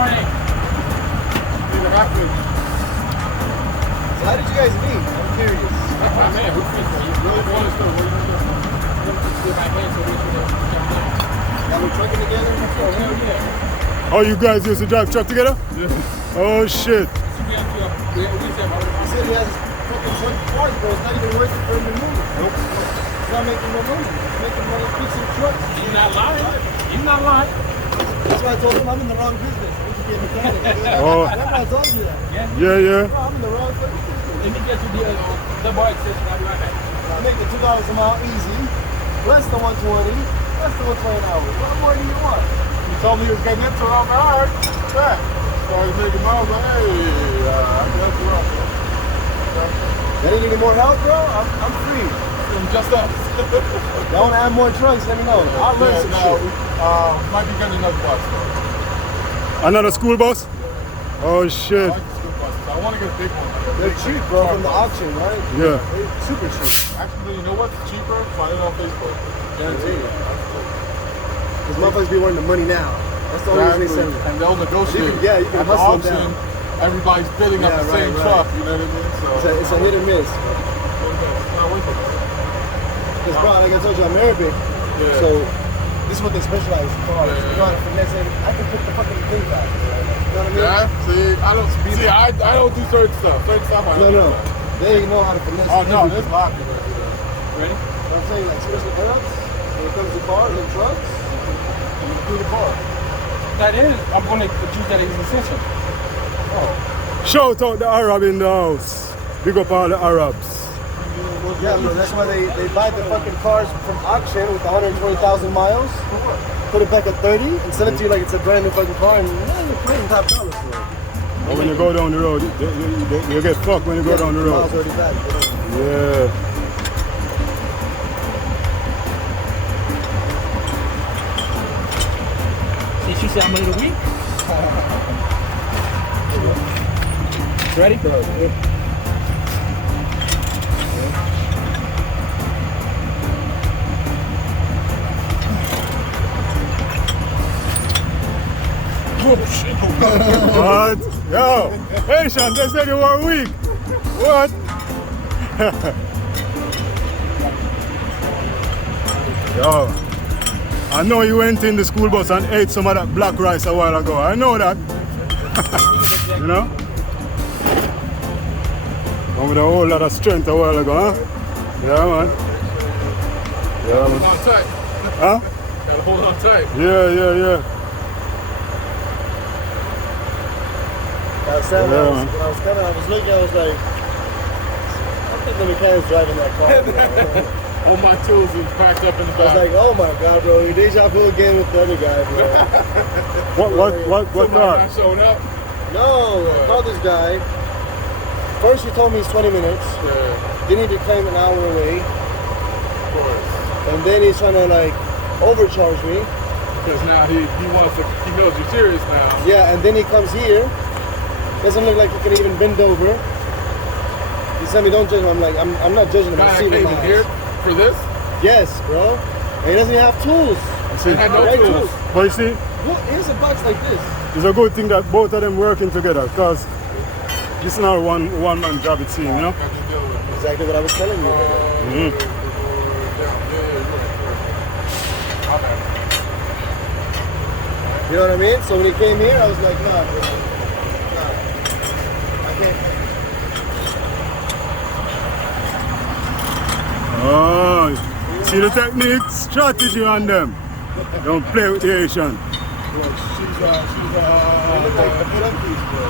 morning. So how did you guys meet? I'm curious. Man, who thinks you really want to start? What are you going to do? My hand, so we should have Y'all were trucking together? Oh, hell yeah. Oh, you guys used to drive truck together? Yeah. Oh shit. We said he has fucking truck cars, bro. It's not even worth it for him to move. Nope. He's not making no money. He's making money fixing trucks. He's not lying. He's not lying. That's why I told him I'm in the wrong business. I need to be a mechanic. Oh. Remember I told you that? Yeah. Bro, I'm in the wrong fucking business. Let me get you the bar extension. I'll be right back. I'm making $2 a mile easy, less than 120, less than 120 an hour. What more do you want? He told me he was getting into it. I'm like, all right, back. Started making miles. Like, hey, I guess you're up. Y'all need any more help, bro? I'm free. Just us. Y'all want to add more trucks? Let me know. I'll learn some shit. Might be getting another bus. Another school bus? Oh shit. I like the school buses. I want to get a big one. Like They're cheap, bro, from the auction, right? Yeah. They're super cheap. Actually, you know what's cheaper? Find it on Facebook. Guarantee you. Because motherfuckers be wanting the money now. That's the only reason they send it. And they'll negotiate. You can at the hustle them auction. down. Everybody's bidding up the same truck. You know what I mean? So It's a hit or miss. it's not worth it. Because, bro, like I told you, I'm Arabic. Yeah. So this is what they specialize in cars. Yeah. They know how to finesse it. I can put the fucking thing back. You know what I mean? Yeah. See, I don't do certain stuff. Certain stuff I don't do. They know how to finesse Oh no, everything. there's a lot of people that do that. Ready? You know what I'm saying? Like, especially Arabs, when it comes to cars and trucks, you do the car. That is, I'm going to use that as an extension. Oh. Shout out the Arab in the house. Big up all the Arabs. Yeah, bro, that's why they buy the fucking cars from auction with 120,000 miles, put it back at 30, and sell it to you like it's a brand new fucking car, and you're paying top dollars for it. But when you go down the road, you get fucked when you go down the road. Miles already back. Yeah. See, she said I'm a little weak. Ready? What? Yo, Haitian, they said you were weak. What? Yo, I know you went in the school bus and ate some of that black rice a while ago. I know that. You know? Come with a whole lot of strength a while ago, huh? Yeah, man. Yeah, Hold man. on tight. Huh? Gotta hold on tight. Yeah. I was saying, I was looking, I was like, I think the mechanic's driving that car. Bro. All my tools is packed up in the I was back. like, oh my god, bro, you deja vu again with the other guy, bro. What car? Not showing up. No, I called this guy. First he told me it's 20 minutes. Yeah, Then he declaimed an hour away. of course. And then he's trying to like overcharge me. Because now he wants to, he knows you're serious now. Yeah, and then he comes here. Doesn't look like he can even bend over. He said me, don't judge him. I'm like, I'm not judging him. Guy I'm that seeing came him. in here for this. Yes, bro. And he doesn't have tools. See, He had no Right tools. but you see, Look, here's a box like this. it's a good thing that both of them working together because this is not a one-man job, it seems, you know? Got to deal with it. Exactly what I was telling you. Mhm. You know what I mean? So when he came here, I was like, nah, bro. Nah. I can't. Oh, see the technique, strategy on them. Don't play with the Asian. She's Look like the junkies, bro.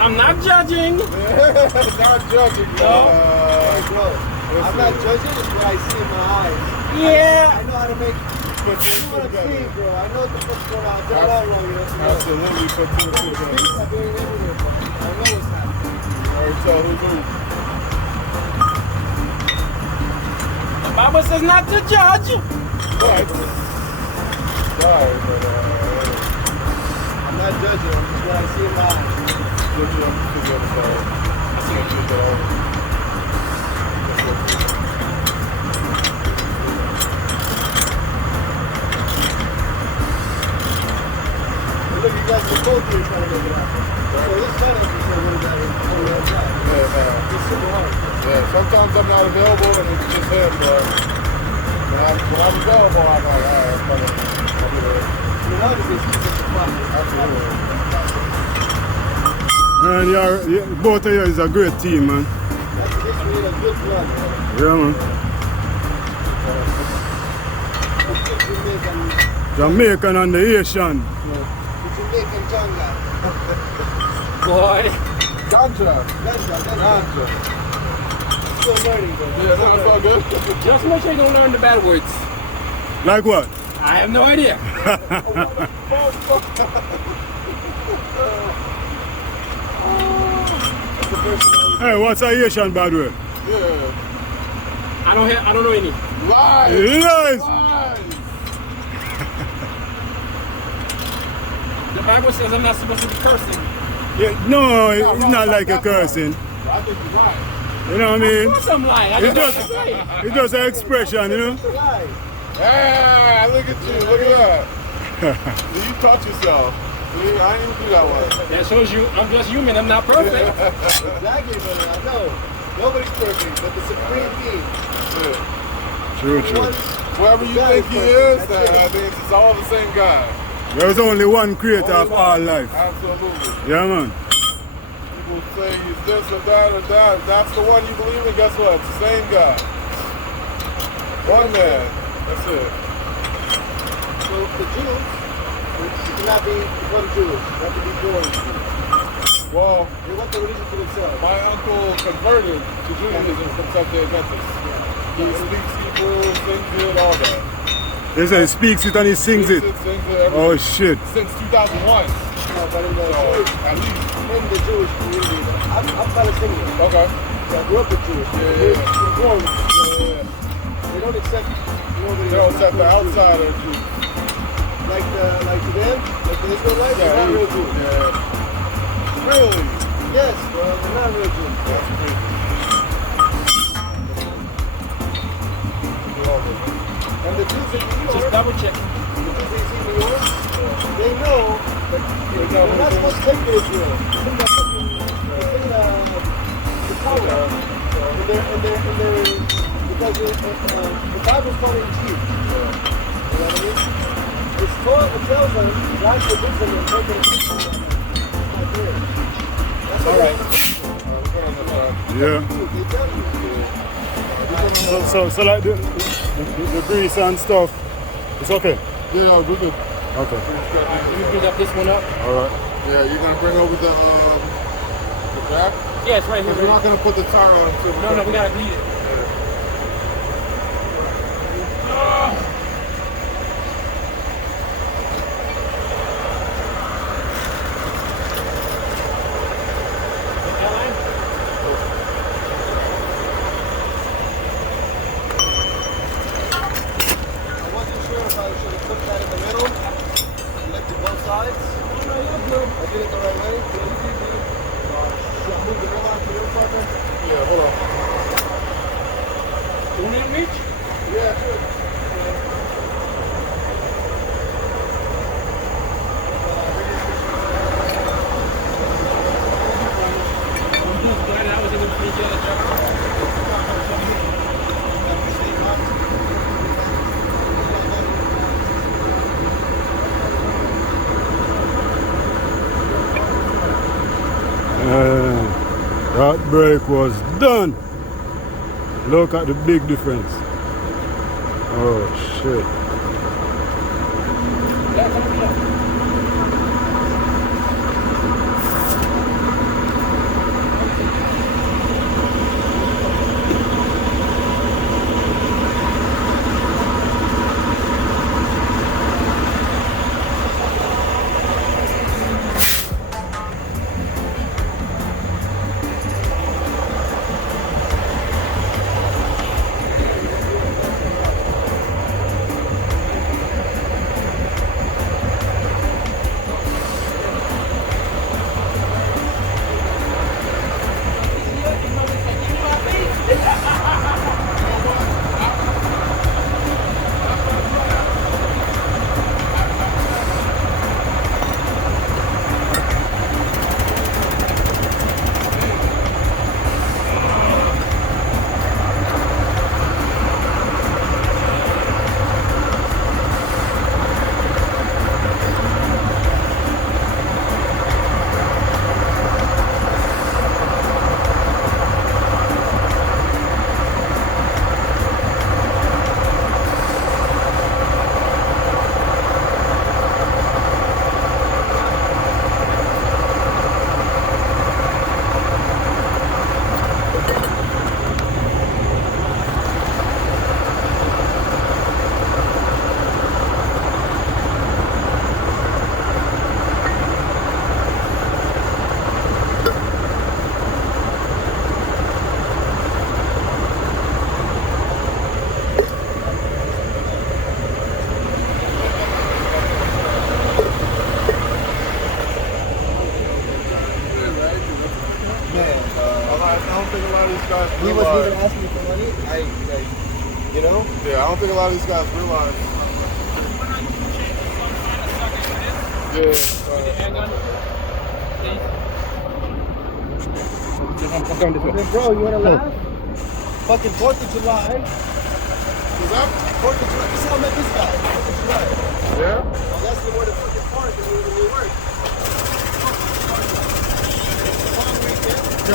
I'm not judging. not judging, Hey, bro, I'm not judging. It's what I see in my eyes. Yeah. I know how to make. You know what I'm saying, bro. I know what the fuck's going on. I did it all wrong, you know. Absolutely, put two and two together. Things are doing everywhere, bro. I know what's happening. Alright, tell who's who. The Bible says not to judge. Right. Sorry, but I'm not judging. It's what I see in my eyes. good job to the other side. I see what you did. Look, you guys can both do trying to make it happen. So this guy doesn't say what is that in one job. It's super hard. Yeah, sometimes I'm not available and it's just him, but when I'm available, I'm like, all right, I'll be there. I mean, obviously, it's just a problem. Absolutely. Man, both of you is a great team, man. That's basically a good blood, man. Yeah, man. It's good Jamaican, Jamaican and the Asian. the Jamaican Janga. Boy. Ganja. Ganja. Still learning, though. Yeah, that's all good. Just make sure you don't learn the bad words. Like what? I have no idea. Hey, what's a Asian bad word? Yeah. I don't know any. Lies. Lies! Lies. The Bible says I'm not supposed to be cursing. Yeah, no, it's not like a cursing. I think you're right. You know what I mean? Of course I'm lying. I It's just just, don't say. it's just an expression, you know? Yeah, look at you. Look at that. See, you taught yourself. See, I didn't even do that one. That shows you I'm just human. I'm not perfect. Exactly, brother. I know. Nobody's perfect, but the supreme being. Yeah. True, true. Whoever you think he is, I think it's all the same guy. There's only one creator of all life. Absolutely. Yeah, man. People say he's this or that or that. If that's the one you believe in, guess what? It's the same guy. One man. That's it. So the Jews, you cannot be one Jewish. You have to be born Jewish. Well, They want the religion to themselves. my uncle converted to Judaism from Seventh-day Adventist. He speaks Hebrew, sings it, all that. They say he speaks it and he sings it. Sings it Oh, shit. since 2001. Yeah, but in the So, Jewish, at least. in the Jewish community, I'm Palestinian. Okay. So I grew up with Jewish. Yeah. We're born. Yeah. They don't accept nobody. They don't accept the outsider Jews. Like to them, like the Israelites, they're not real Jews. Yeah. Really? Yes, bro, they're not real Jews. That's crazy. And the Jews in New Just York, double check. the Jews that you see in New York, they know that they're not supposed to take Israel. It's in the power. And they're because the Bible's taught in Jews. You know what I mean? It's taught, it tells them, God forbids them and take them. Not there. That's all right. Yeah. They tell you. So like the grease and stuff, it's okay? Yeah, we're good. Okay. You pick up this one up? All right. Yeah, you're gonna bring over the jack? Yeah, it's right here. We're not gonna put the tire on until No, we gotta bleed it. I wasn't sure if I should have put that in the middle and lifted both sides. I did it the right way. Should I move the middle onto your partner? Yeah, hold on. You want me to reach? Yeah, sure. I was in the That break was done. Look at the big difference. Oh shit. he wasn't realize. even asking me for money. You know? Yeah, I don't think a lot of these guys realize. Yeah. Handgun. Hey, bro, you wanna laugh? Fucking 4th of July. Is that? 4th of July. This is how I met this guy. 4th of July.